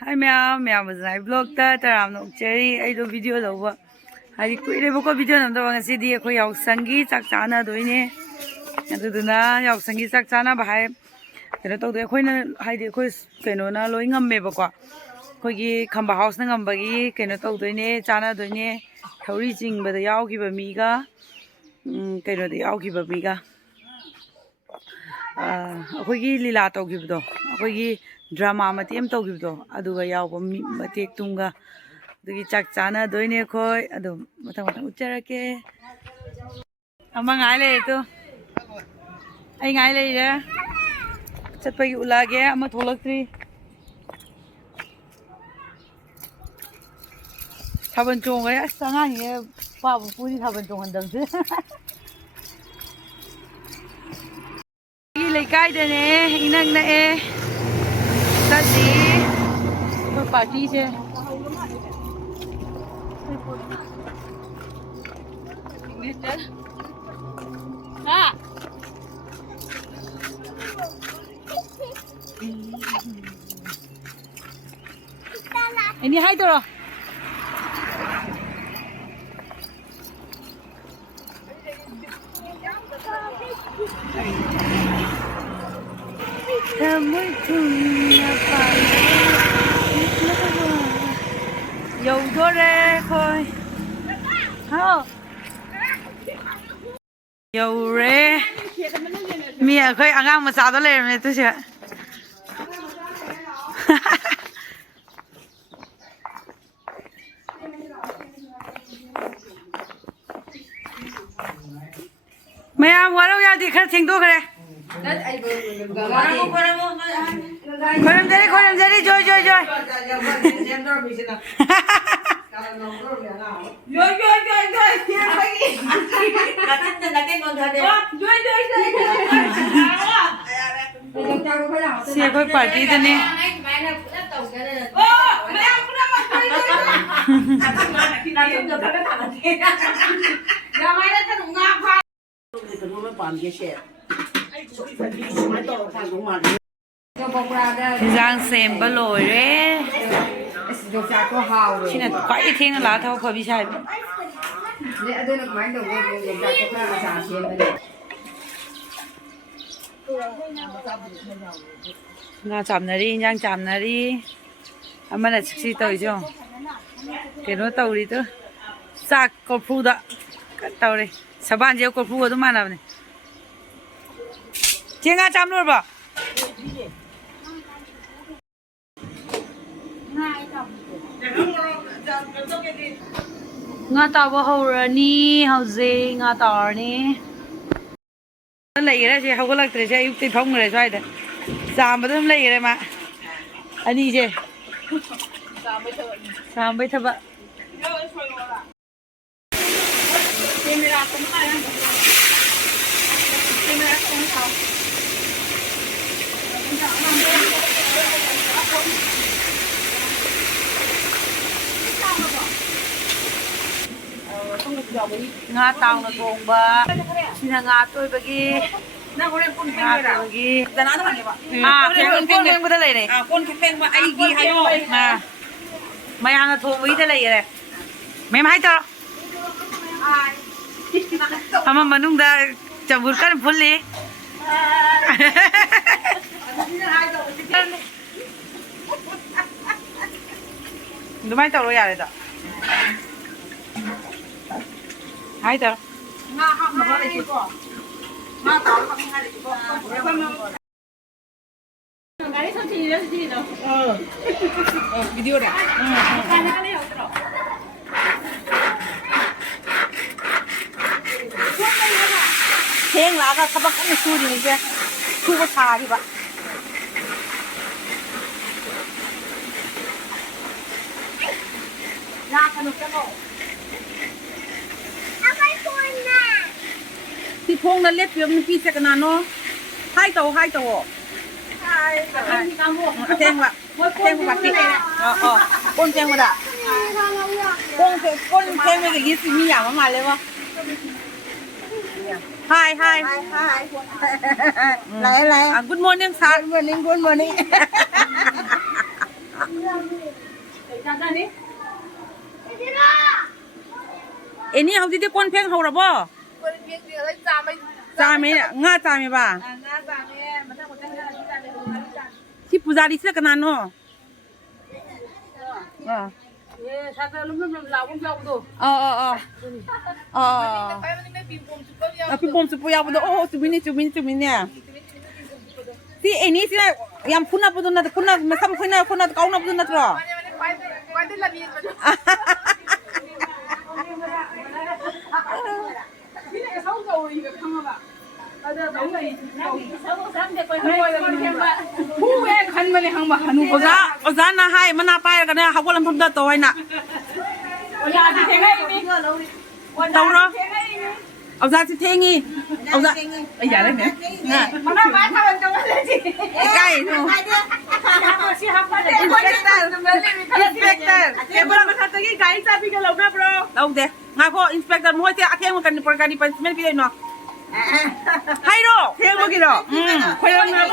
Hi ma'am was vlog ta taram no cherry ai do video lo ba hai koi le ko video nam da ngasi di khoi yaw sangi chak chana doine aduduna yaw sangi chak chana ba hai keno to de khoi na hai de khoi keno na loi ngam me ba ko khoi gi khamba house na ngam ba gi keno to doine chana doine thauri jing ba da yaw gi ba mi ga keno da yaw gi ba mi ga khoi gi lila to gi do khoi gi drama matem tawgibdo aduga yawba matek tunga dugi chak chana doine khoi adu mathang ucharake ama ngai le to ai ngai le re chatpagi ulage ama tholaktri thaban chong ga sanga ni pa bu puri thaban chong handam se le kai de ne inak na e tadi party se ha ini hai to Kamu apa? Dầu đô rê thôi. Không. Dầu rê. Mẹ khơi ăn ăn mà sao đó lên này tôi chưa. Mẹ ăn quá đâu ra thì khát thèm tôi cái này. Khôi làm gì đi chơi. Xe khôi party thế này. Giang xem ba lồi đấy. Chỉ là quậy thiên là thao phơi bị sai. Nga chạm nari, Giang chạm nari. Ama là sexy tới chứ? Cái nó tàu đi thôi. Sạc cột phu đó. Tàu đi. Sao bạn chỉ cột phu ở đó mà nào này? Chị Nga chạm luôn bà. Nga tàu bao hầu rồi ni hầu gì nga tàu ni lấy ra chị hầu có lắc từ chị yêu tiền phong rồi xoay đấy giảm mà tôi lấy ra mà anh đi chị giảm mấy thằng bạn nga tàu nó gồm ba xin nga tôi bagi nga tôi bagi con phèn cái này này con phèn mà ai ghi hay không à mày ăn thô với thế này này mày hay cho ama manung da cabur kan fully dumai tàu rồi à đó hai tờ video đã thiên lá các bác cũng xui đi kia xui có thà đi bạn ra cái nó cái bộที่พงนั่นเล็บเปียมันปีเสกนานเนาะให้โตแจ้งว่าที่ไหนก้นแจ้งว่าด่ะก้นแจ้งว่าจะยิ่งมีอย่างมาเลยวะ Hi. Good morning, sir. Good morning. เอ็นี่เขาที่ก้นเพ่งเขาหรอบ่จาไม่ง่าจาไม่ป่ะที่ปูจาดิเสกันนั่นเนาะพี่บอมสุปยาบุตรโอ้สุบินี่เนี่ยที่เอ็นี่สินะยามคุณนับบุตรนะคุณนับมาซ้ำคุณนับเขานับบุตรนะตัวผู้เองขันมาเลยหังมาหันุโอซาน่าให้มันน่าไปกันเนี่ยเขาก็ลำทุนตัวโตให้น่ะเต่าเนาะเอาซาสิเทงีเอาซาไอ้ยาเลยเนี่ยน่ะมันน่ามาทำกันเลยสิใกล้หนูอินสเปกเตอร์เก็บมันทำตะกี้ไก่จ้าพี่กันเราเนี่ย bro เราเด็กงาพออินสเปกเตอร์มั่วเจ้าอาเทียมกันประกันนี่เป็นสมัยพี่เลยเนาะให้ดูเทียมกี่ดอกคุยกันนะ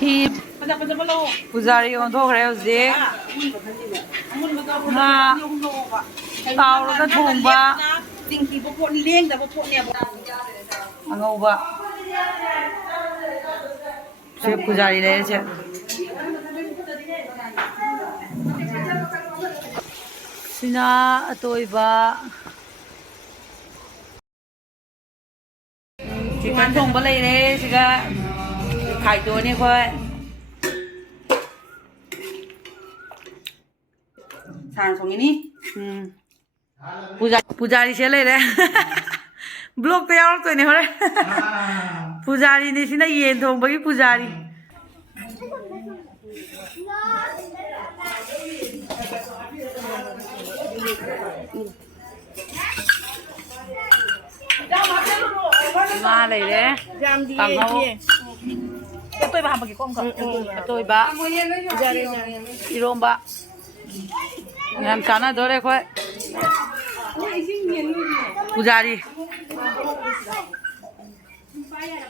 พี่ผู้ชายคนโตเขาเรียกเจ๊มาเตาแล้วก็ถุงบะสิ่งที่พวกนี้เลี้ยงแต่พวกเนี่ยอังเอาบะเชฟผู้ชายเลยเชฟสินะตัวอีบะที่มันส่งไปเลยสิกะขายตัวนี่ค่อยทานส่งนี้पुजारी चले रे blog तैयार तो नहीं हो रहा पुजारी ने सीना ये तो बगी पुजारीมาเลยเด้ตังเขาตัวบ้าเมื่อกี้ก้มก่อนตัวบ้าอีโรมบ้างานการน่ะโดนเลยค่อยपुजारी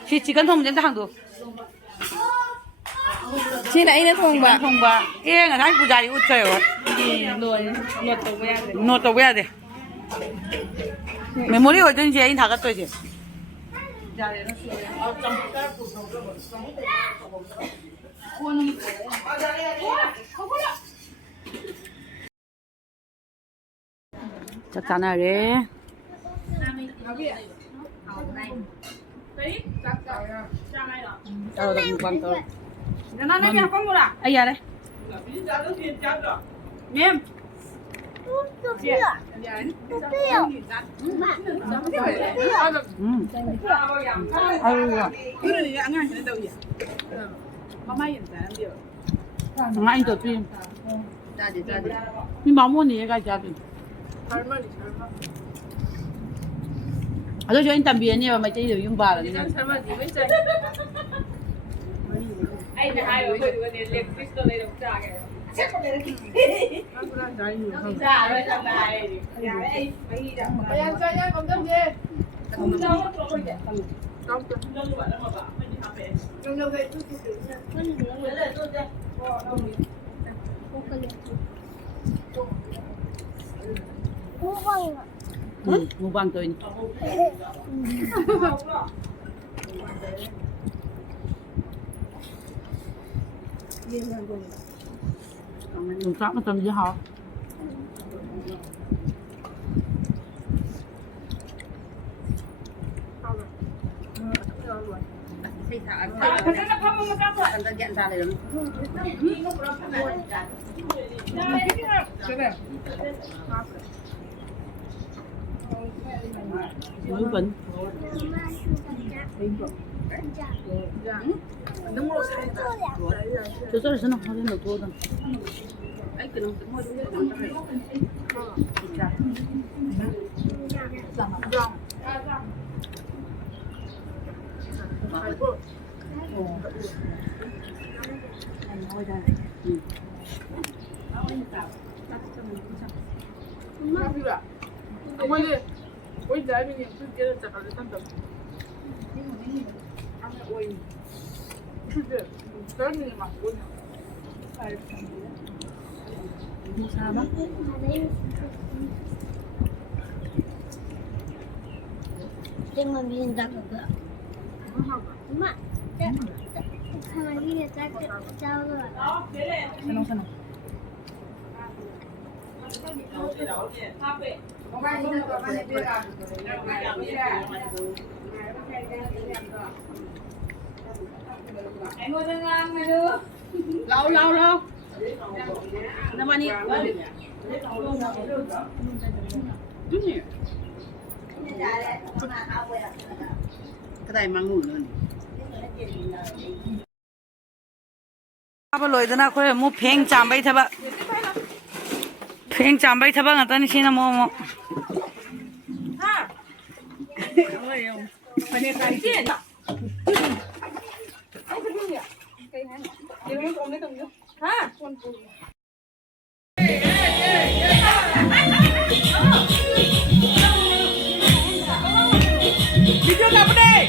시 चिकन 통전도 한도 지나 이네 통바 예 나 पुजारी 웃어요 노트 왜야 돼 메모리 어쩐지 인 다 갖다 이제 chắc chắn rồi đấy. Đâu đâu quăng tôi. Nó nhà con mua à? Ai giờ đây? Miêm. Anh tổ phim. Nhưng máu muốn gì cái cha phim. Aduh, join también ya, macam itu yang baru ni. Mubang tu ini. Masak macam je ha. Mới vẫn 저 썰에서는 화면 넣고 어머니 ôi trái bên này kia chặt ở cái thân đập. Ôi. Tengo bien taco. Mamá, Kamalia taco. Sanong. Lâu naman ni cái này mang ngủ luôn ข้าพเลยตนะคนมุเพลงจำไปเถอะบะเพลงจำไปเถอะบะงั้นตอนนี้ชินะโม cái này cái gì à đi chưa gặp đây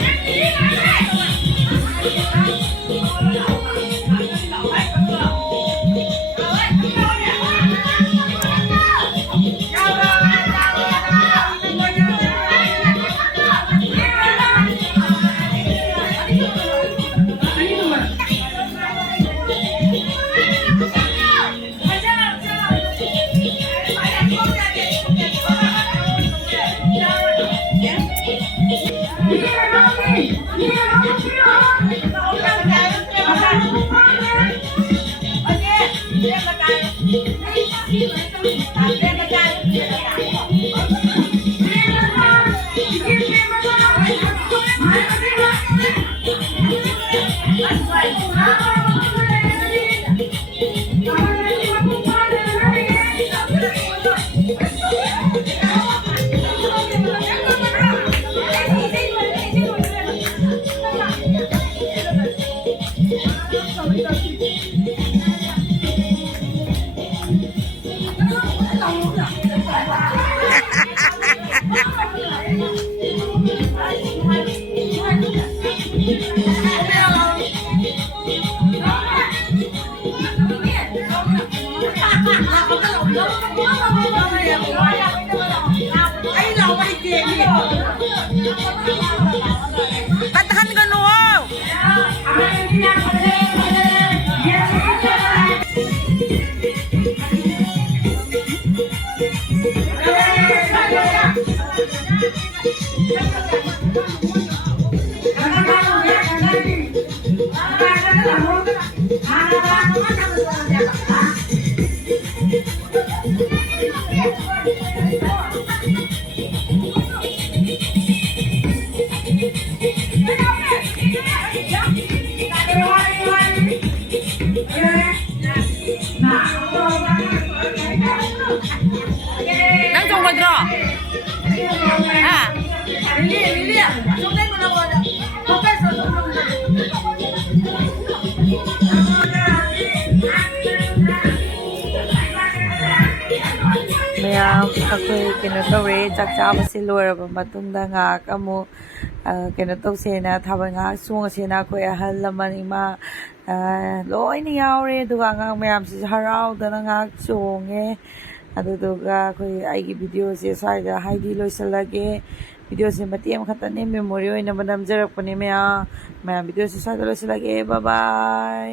Tahan ka no. Nang tong quadro. Ah. Lilia. Sugay mo na wala. Okay, so. เมื่อเคยกินตัวเรจากจ้ามาสิลวยเรามาตุ้งดังกอมูกินตัวเสนาทำงานช่วงเสนาคุยฮัลละมันมาลอยนี่เอาเรดูงานไม่ยามสิฮาราดนงานช่วงเงี้ยดูก็คุยไอ้กี่วิดีโอเสียสายจะให้ดีเลยสลักเกวิดีโอเสียมาเตรียมขัดนี่เมมโมรี่ไว้นะมันดำจะรักปนิเมียวิดีโอเสียสายจะเลยสลักเกบ๊ายบาย